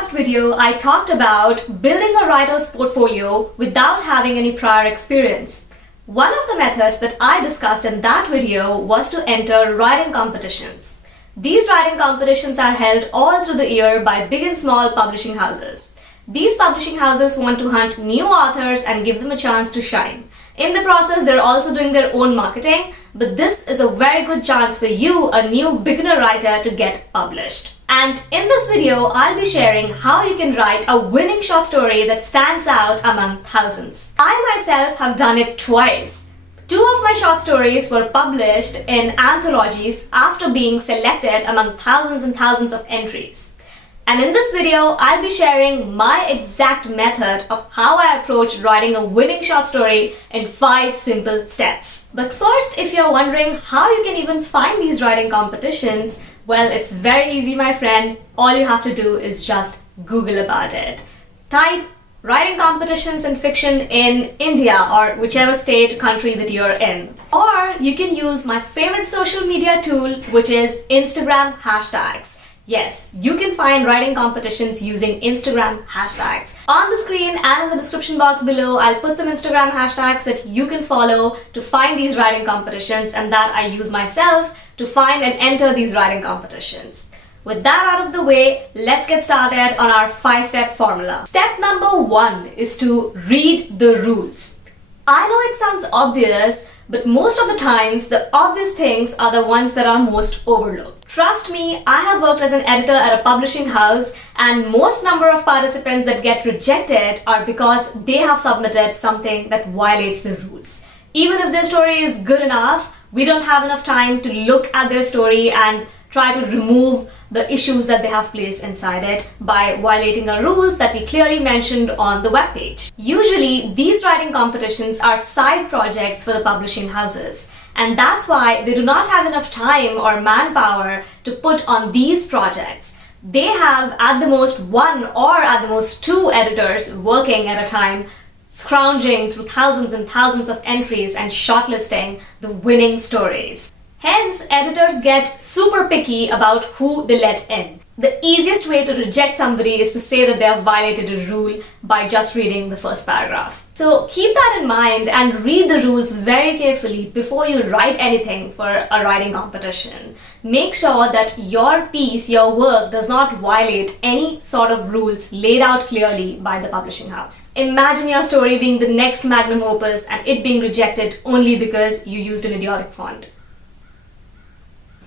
last video, I talked about building a writer's portfolio without having any prior experience. One of the methods that I discussed in that video was to enter writing competitions. These writing competitions are held all through the year by big and small publishing houses. These publishing houses want to hunt new authors and give them a chance to shine. In the process, they're also doing their own marketing, but this is a very good chance for you, a new beginner writer, to get published. And in this video, I'll be sharing how you can write a winning short story that stands out among thousands. I myself have done it twice. Two of my short stories were published in anthologies after being selected among thousands and thousands of entries. And in this video, I'll be sharing my exact method of how I approach writing a winning short story in 5 simple steps. But first, if you're wondering how you can even find these writing competitions, well, it's very easy, my friend. All you have to do is just Google about it. Type writing competitions in fiction in India or whichever state, country that you're in. Or you can use my favorite social media tool, which is Instagram hashtags. Yes, you can find writing competitions using Instagram hashtags. On the screen and in the description box below, I'll put some Instagram hashtags that you can follow to find these writing competitions and that I use myself to find and enter these writing competitions. With that out of the way, let's get started on our 5-step formula. Step number 1 is to read the rules. I know it sounds obvious, but most of the times, the obvious things are the ones that are most overlooked. Trust me, I have worked as an editor at a publishing house, and most number of participants that get rejected are because they have submitted something that violates the rules. Even if their story is good enough, we don't have enough time to look at their story and try to remove the issues that they have placed inside it by violating our rules that we clearly mentioned on the webpage. Usually, these writing competitions are side projects for the publishing houses, and that's why they do not have enough time or manpower to put on these projects. They have at the most 1 or at the most 2 editors working at a time, scrounging through thousands and thousands of entries and shortlisting the winning stories. Hence, editors get super picky about who they let in. The easiest way to reject somebody is to say that they have violated a rule by just reading the first paragraph. So keep that in mind and read the rules very carefully before you write anything for a writing competition. Make sure that your piece, your work, does not violate any sort of rules laid out clearly by the publishing house. Imagine your story being the next magnum opus and it being rejected only because you used an idiotic font.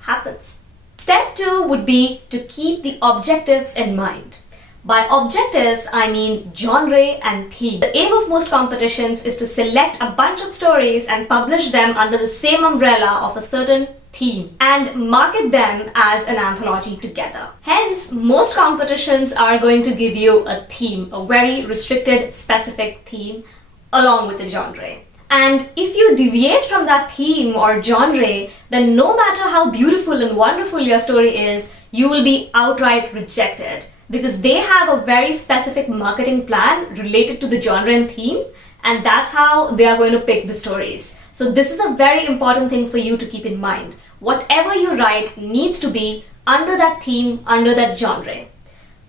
Happens. Step 2 would be to keep the objectives in mind. By objectives, I mean genre and theme. The aim of most competitions is to select a bunch of stories and publish them under the same umbrella of a certain theme and market them as an anthology together. Hence, most competitions are going to give you a theme, a very restricted, specific theme, along with the genre. And if you deviate from that theme or genre, then no matter how beautiful and wonderful your story is, you will be outright rejected because they have a very specific marketing plan related to the genre and theme, and that's how they are going to pick the stories. So this is a very important thing for you to keep in mind. Whatever you write needs to be under that theme, under that genre.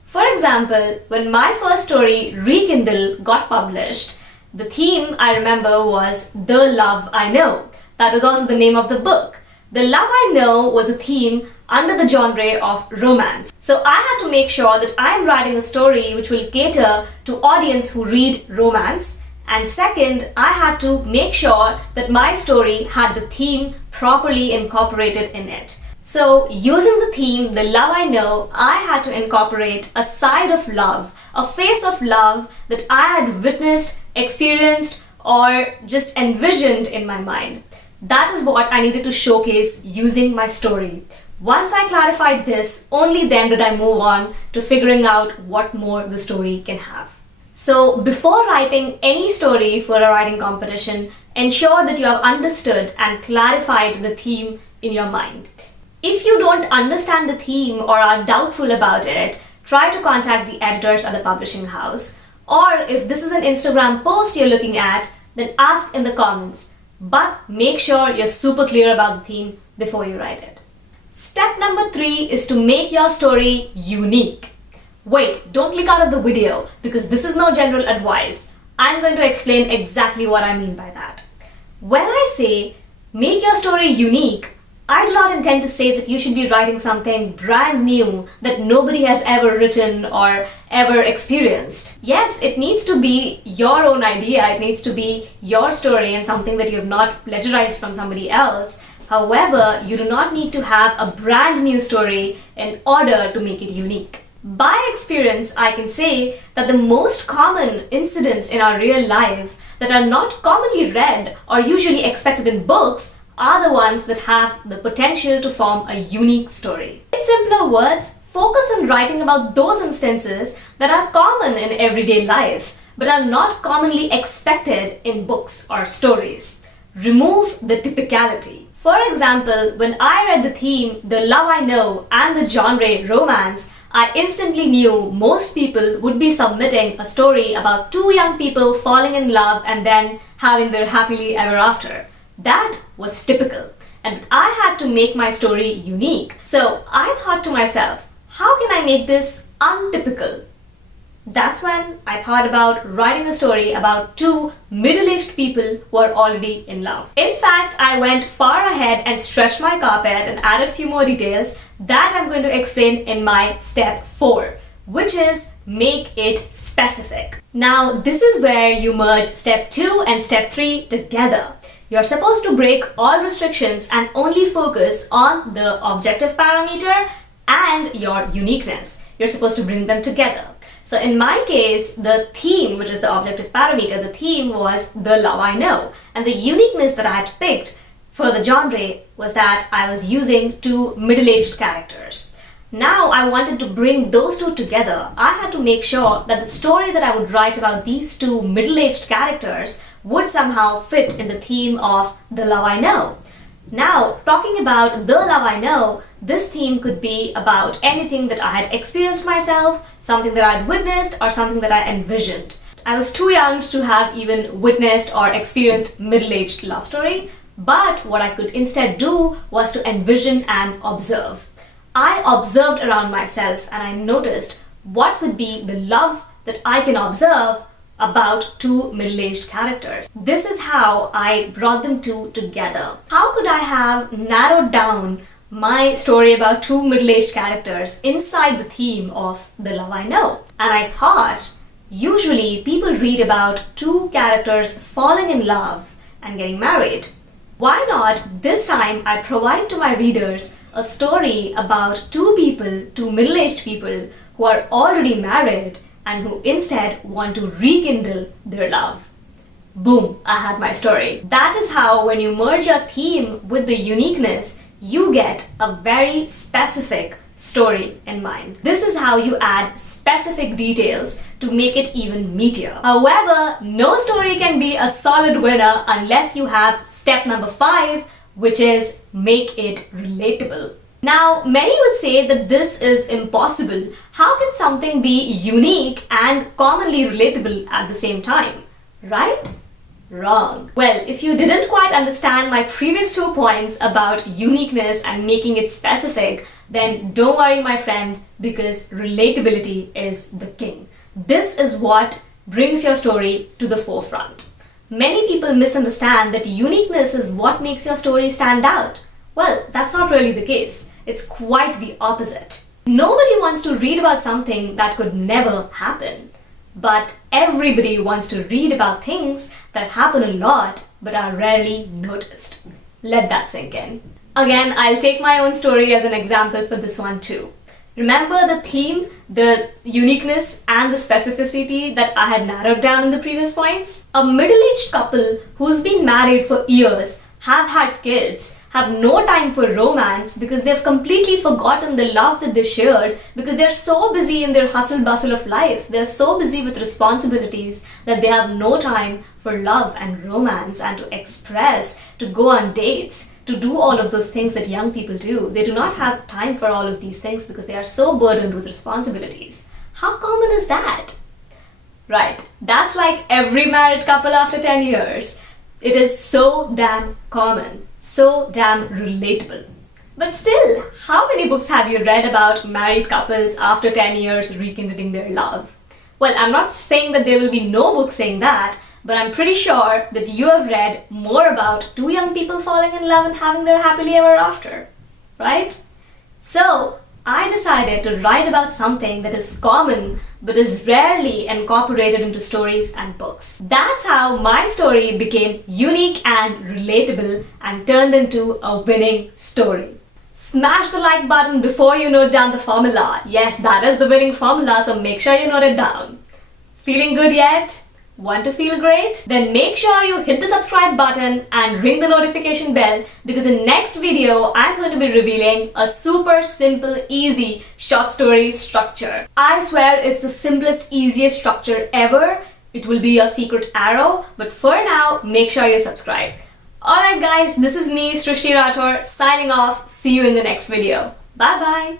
For example, when my first story, Rekindle, got published, the theme I remember was The Love I Know. That was also the name of the book. The Love I Know was a theme under the genre of romance. So I had to make sure that I'm writing a story which will cater to audience who read romance. And second, I had to make sure that my story had the theme properly incorporated in it. So using the theme, The Love I Know, I had to incorporate a side of love, a face of love that I had witnessed, experienced, or just envisioned in my mind. That is what I needed to showcase using my story. Once I clarified this, only then did I move on to figuring out what more the story can have. So before writing any story for a writing competition, ensure that you have understood and clarified the theme in your mind. If you don't understand the theme or are doubtful about it, try to contact the editors at the publishing house. Or if this is an Instagram post you're looking at, then ask in the comments. But make sure you're super clear about the theme before you write it. Step number 3 is to make your story unique. Wait, don't click out of the video because this is no general advice. I'm going to explain exactly what I mean by that. When I say make your story unique, I do not intend to say that you should be writing something brand new that nobody has ever written or ever experienced. Yes, it needs to be your own idea, it needs to be your story and something that you have not plagiarized from somebody else. However, you do not need to have a brand new story in order to make it unique. By experience, I can say that the most common incidents in our real life that are not commonly read or usually expected in books are the ones that have the potential to form a unique story. In simpler words, focus on writing about those instances that are common in everyday life but are not commonly expected in books or stories. Remove the typicality. For example, when I read the theme The Love I Know and the genre romance, I instantly knew most people would be submitting a story about two young people falling in love and then having their happily ever after. That was typical, and I had to make my story unique. So I thought to myself, how can I make this untypical? That's when I thought about writing a story about two middle-aged people who are already in love. In fact, I went far ahead and stretched my carpet and added a few more details that I'm going to explain in my step 4, which is make it specific. Now, this is where you merge step 2 and step 3 together. You're supposed to break all restrictions and only focus on the objective parameter and your uniqueness. You're supposed to bring them together. So in my case, the theme, which is the objective parameter, the theme was The Love I Know. And the uniqueness that I had picked for the genre was that I was using two middle-aged characters. Now I wanted to bring those two together. I had to make sure that the story that I would write about these two middle-aged characters would somehow fit in the theme of The Love I Know. Now, talking about The Love I Know, this theme could be about anything that I had experienced myself, something that I had witnessed, or something that I envisioned. I was too young to have even witnessed or experienced middle-aged love story, but what I could instead do was to envision and observe. I observed around myself and I noticed what could be the love that I can observe about two middle-aged characters. This is how I brought them two together. How could I have narrowed down my story about two middle-aged characters inside the theme of The Love I Know? And I thought, usually people read about two characters falling in love and getting married. Why not this time I provide to my readers a story about two people, two middle-aged people who are already married and who instead want to rekindle their love. Boom, I had my story. That is how when you merge your theme with the uniqueness, you get a very specific story in mind. This is how you add specific details to make it even meatier. However, no story can be a solid winner unless you have step number 5, which is make it relatable. Now, many would say that this is impossible. How can something be unique and commonly relatable at the same time? Right? Wrong. Well, if you didn't quite understand my previous 2 points about uniqueness and making it specific, then don't worry, my friend, because relatability is the king. This is what brings your story to the forefront. Many people misunderstand that uniqueness is what makes your story stand out. Well, that's not really the case. It's quite the opposite. Nobody wants to read about something that could never happen. But everybody wants to read about things that happen a lot but are rarely noticed. Let that sink in. Again, I'll take my own story as an example for this one too. Remember the theme, the uniqueness and the specificity that I had narrowed down in the previous points? A middle-aged couple who's been married for years, have had kids, have no time for romance because they've completely forgotten the love that they shared because they're so busy in their hustle bustle of life. They're so busy with responsibilities that they have no time for love and romance and to express, to go on dates, to do all of those things that young people do. They do not have time for all of these things because they are so burdened with responsibilities. How common is that? Right, that's like every married couple after 10 years. It is so damn common, so damn relatable. But still, how many books have you read about married couples after 10 years rekindling their love? Well, I'm not saying that there will be no book saying that, but I'm pretty sure that you have read more about two young people falling in love and having their happily ever after, right? So, I decided to write about something that is common but is rarely incorporated into stories and books. That's how my story became unique and relatable and turned into a winning story. Smash the like button before you note down the formula. Yes, that is the winning formula, so make sure you note it down. Feeling good yet? Want to feel great? Then make sure you hit the subscribe button and ring the notification bell, because in next video I'm going to be revealing a super simple, easy short story structure. I swear it's the simplest, easiest structure ever. It will be your secret arrow, but for now, make sure you subscribe. Alright guys, this is me, Srishti Rathour, signing off. See you in the next video. Bye bye.